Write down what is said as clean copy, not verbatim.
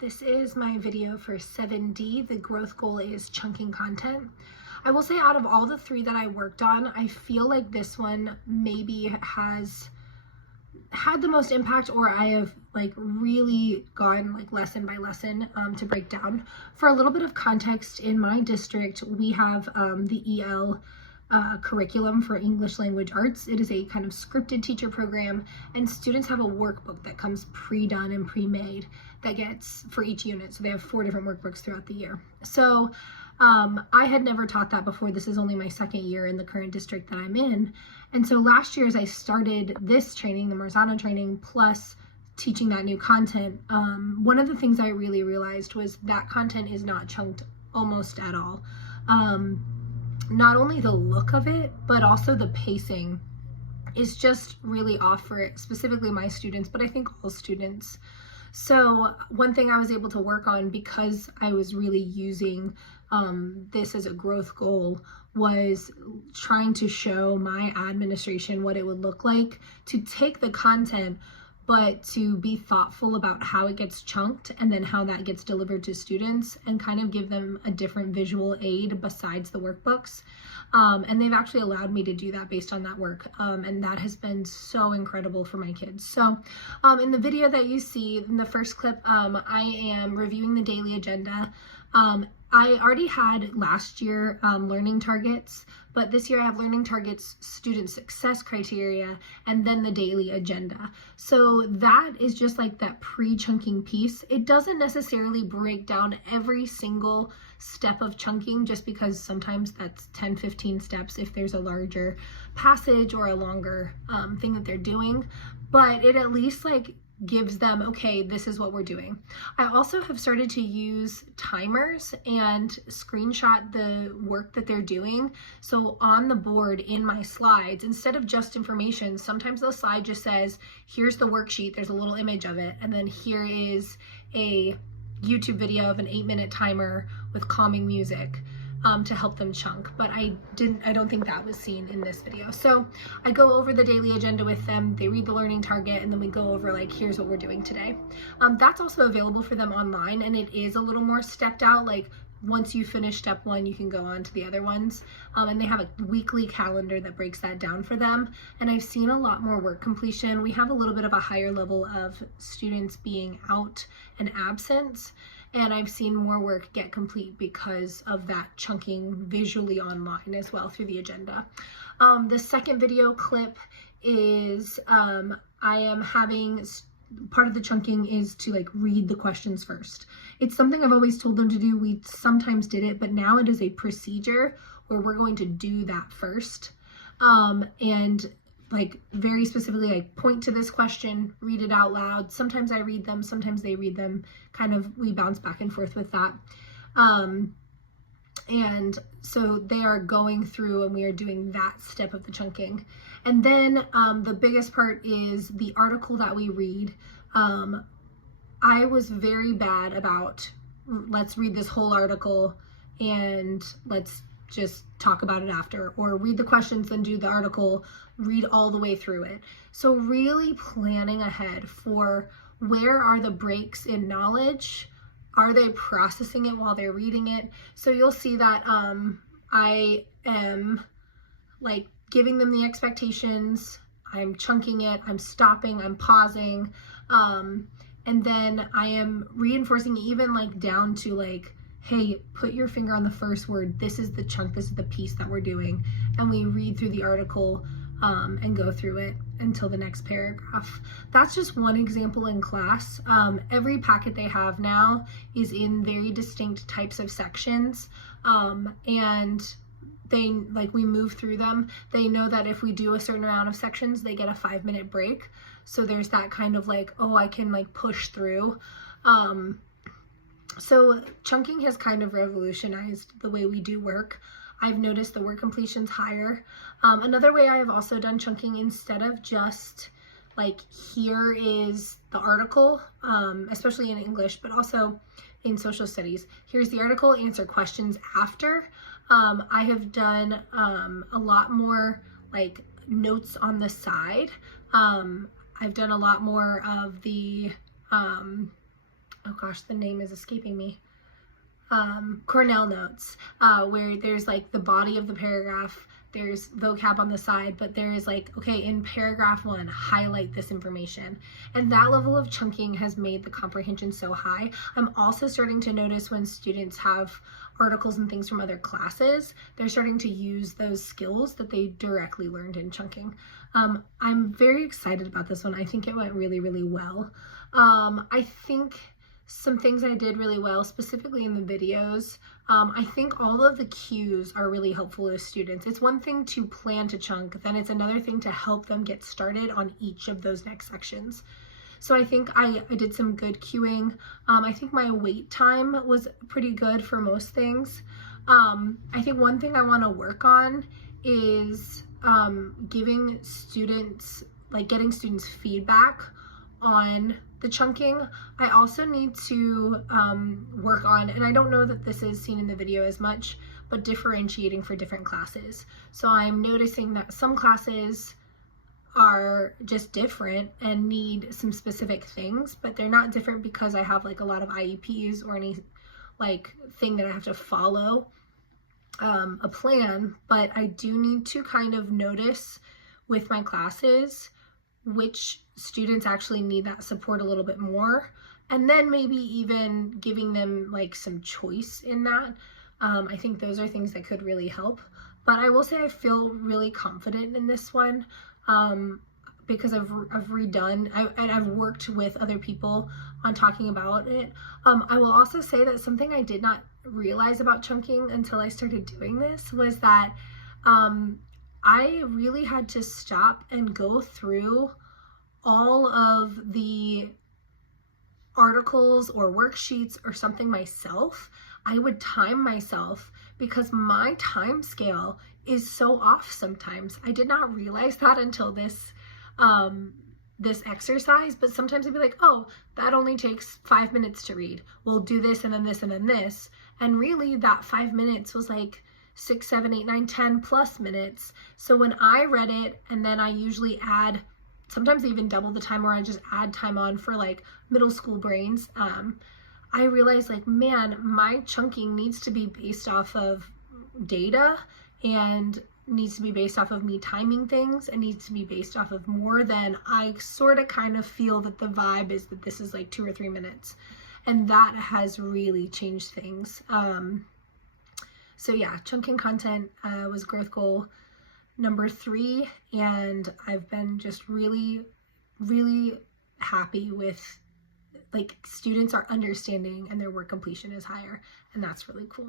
This is my video for 7D. The growth goal is chunking content. I will say out of all the three that I worked on, I feel like this one maybe has had the most impact, or I have really gone lesson by lesson to break down. For a little bit of context, in my district, we have the EL curriculum for English language arts. It is a kind of scripted teacher program, and students have a workbook that comes pre-done and pre-made that gets for each unit. So they have 4 different workbooks throughout the year. So I had never taught that before. This is only my second year in the current district that I'm in. And so last year, as I started this training, the Marzano training, plus teaching that new content, one of the things I really realized was that content is not chunked almost at all. Not only the look of it, but also the pacing is just really off for it, specifically my students, but I think all students. So one thing I was able to work on, because I was really using this as a growth goal, was trying to show my administration what it would look like to take the content, but to be thoughtful about how it gets chunked and then how that gets delivered to students, and kind of give them a different visual aid besides the workbooks. And they've actually allowed me to do that based on that work. And that has been so incredible for my kids. So in the video that you see in the first clip, I am reviewing the daily agenda. I already had last year learning targets, but this year I have learning targets, student success criteria, and then the daily agenda. So that is just like that pre-chunking piece. It doesn't necessarily break down every single step of chunking, just because sometimes that's 10, 15 steps if there's a larger passage or a longer thing that they're doing, but it at least gives them, okay, this is what we're doing. I also have started to use timers and screenshot the work that they're doing. So on the board in my slides, instead of just information, sometimes the slide just says, here's the worksheet, there's a little image of it, and then here is a YouTube video of an 8-minute timer with calming music to help them chunk. But I don't think that was seen in this video. So I go over the daily agenda with them, they read the learning target, and then we go over here's what we're doing today. That's also available for them online, and it is a little more stepped out. Once you finish step 1, you can go on to the other ones. And they have a weekly calendar that breaks that down for them. And I've seen a lot more work completion. We have a little bit of a higher level of students being out and absent. And I've seen more work get complete because of that chunking visually online as well through the agenda. The second video clip is I am having part of the chunking is to read the questions first. It's something I've always told them to do. We sometimes did it, but now it is a procedure where we're going to do that first. And very specifically, I point to this question, read it out loud. Sometimes I read them, sometimes they read them, we bounce back and forth with that. And so they are going through and we are doing that step of the chunking. And then the biggest part is the article that we read. I was very bad about, let's read this whole article and let's just talk about it after, or read the questions, then do the article, read all the way through it. So really planning ahead for where are the breaks in knowledge? Are they processing it while they're reading it? So you'll see that I am giving them the expectations, I'm chunking it, I'm stopping, I'm pausing, and then I am reinforcing even down to hey, put your finger on the first word. This is the chunk, this is the piece that we're doing. And we read through the article and go through it until the next paragraph. That's just one example in class. Every packet they have now is in very distinct types of sections. And they, we move through them. They know that if we do a certain amount of sections, they get a 5-minute break. So there's that kind of oh, I can push through. So chunking has kind of revolutionized the way we do work. I've noticed the work completion's higher. Another way I have also done chunking, instead of just here is the article, especially in English, but also in social studies. Here's the article, answer questions after. I have done a lot more notes on the side. I've done a lot more of the oh gosh, the name is escaping me. Cornell notes, where there's like the body of the paragraph, there's vocab on the side, but there is like, okay, in paragraph 1, highlight this information. And that level of chunking has made the comprehension so high. I'm also starting to notice when students have articles and things from other classes, they're starting to use those skills that they directly learned in chunking. I'm very excited about this one. I think it went really, really well. I think some things I did really well, specifically in the videos. I think all of the cues are really helpful to students. It's one thing to plan to chunk, then it's another thing to help them get started on each of those next sections. So I think I did some good cueing. I think my wait time was pretty good for most things. I think one thing I want to work on is getting students feedback on the chunking. I also need to work on, and I don't know that this is seen in the video as much, but differentiating for different classes. So I'm noticing that some classes are just different and need some specific things, but they're not different because I have like a lot of IEPs or any like thing that I have to follow a plan, but I do need to kind of notice with my classes which students actually need that support a little bit more, and then maybe even giving them like some choice in that. I think those are things that could really help. But I will say I feel really confident in this one because I've redone and I've worked with other people on talking about it. I will also say that something I did not realize about chunking until I started doing this was that I really had to stop and go through all of the articles or worksheets or something myself. I would time myself because my time scale is so off sometimes. I did not realize that until this this exercise, but sometimes I'd be like, oh, that only takes 5 minutes to read. We'll do this and then this and then this. And really that 5 minutes was like 6, 7, 8, 9, 10 plus minutes. So when I read it, and then I usually add, sometimes even double the time, or I just add time on for like middle school brains, I realized like, man, my chunking needs to be based off of data and needs to be based off of me timing things, and needs to be based off of more than I sort of kind of feel that the vibe is that this is like 2 or 3 minutes. And that has really changed things. So yeah, chunking content was growth goal number 3, and I've been just really, really happy with like students are understanding and their work completion is higher, and that's really cool.